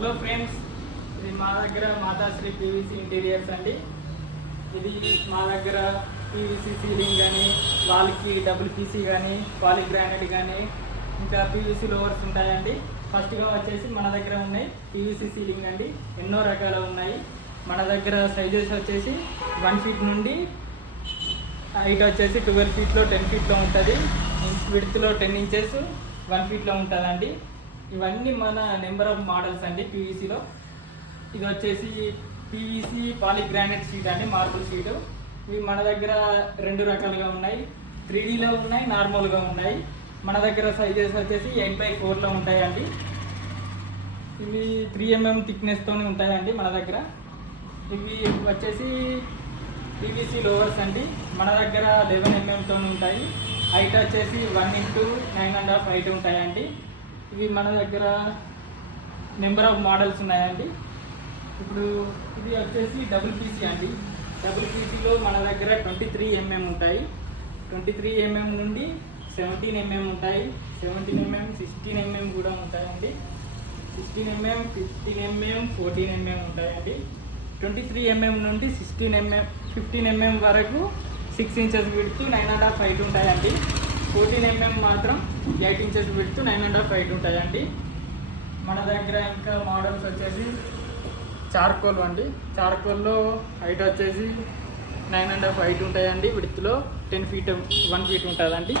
Hello friends, ఇది మా దగ్గర మాతాశ్రీ పీవీసీ ఇంటీరియర్స్ అండి. ఇది మా దగ్గర పీవీసీ సీలింగ్ కానీ, వాల్కి డబుల్ పీసీ కానీ, పాలిగ్రానైట్ కానీ, ఇంకా పీవీసీ లోవర్స్ ఉంటాయండి. ఫస్ట్గా వచ్చేసి మన దగ్గర ఉన్నాయి పీవీసీ సీలింగ్ అండి. ఎన్నో రకాలు ఉన్నాయి మన దగ్గర. సైజెస్ వచ్చేసి 1 ఫీట్ నుండి హైట్ వచ్చేసి 12 ఫీట్లో 10 ఫీట్లో ఉంటుంది. విడ్త్లో 10 ఇంచెస్ 1 ఫీట్లో ఉంటుందండి. ఇవన్నీ మన నెంబర్ ఆఫ్ మోడల్స్ అండి పీవీసీలో. ఇది వచ్చేసి పీవీసీ పాలిగ్రానైట్ షీట్ అండి, మార్బుల్ షీటు. ఇవి మన దగ్గర 2 రకాలుగా ఉన్నాయి. 3Dలో ఉన్నాయి, నార్మల్గా ఉన్నాయి. మన దగ్గర సైజెస్ వచ్చేసి 8x4లో ఉంటాయండి. ఇవి 3 mm థిక్నెస్తో ఉంటాయండి మన దగ్గర. ఇవి వచ్చేసి పీవీసీ లోవర్స్ అండి. మన దగ్గర 11 mmతో ఉంటాయి. హైట్ వచ్చేసి 1 x 9.5 హైట్ ఉంటాయండి. ఇవి మన దగ్గర నెంబర్ ఆఫ్ మోడల్స్ ఉన్నాయండి. ఇప్పుడు ఇది వచ్చేసి డబుల్ పీసీ అండి. డబుల్ పీసీలో మన దగ్గర 23 mm ఉంటాయి. 23 mm నుండి 17 mm ఉంటాయి. 17 mm 16 mm కూడా ఉంటాయండి. 16 mm 15 mm 14 mm ఉంటాయండి. 23 mm నుండి 15 mm వరకు 6 inches విడ్త్ 9.5 హైట్ ఉంటాయండి. 14 mm మాత్రం 8 inches విడ్త్ 9.5 హైట్ ఉంటాయండి. మన దగ్గర ఇంకా మోడల్స్ వచ్చేసి చార్కోల్ అండి. చార్కోల్లో హైట్ వచ్చేసి 9.5 హైట్ ఉంటాయండి. విడ్త్లో 1 feet ఉంటుందండి.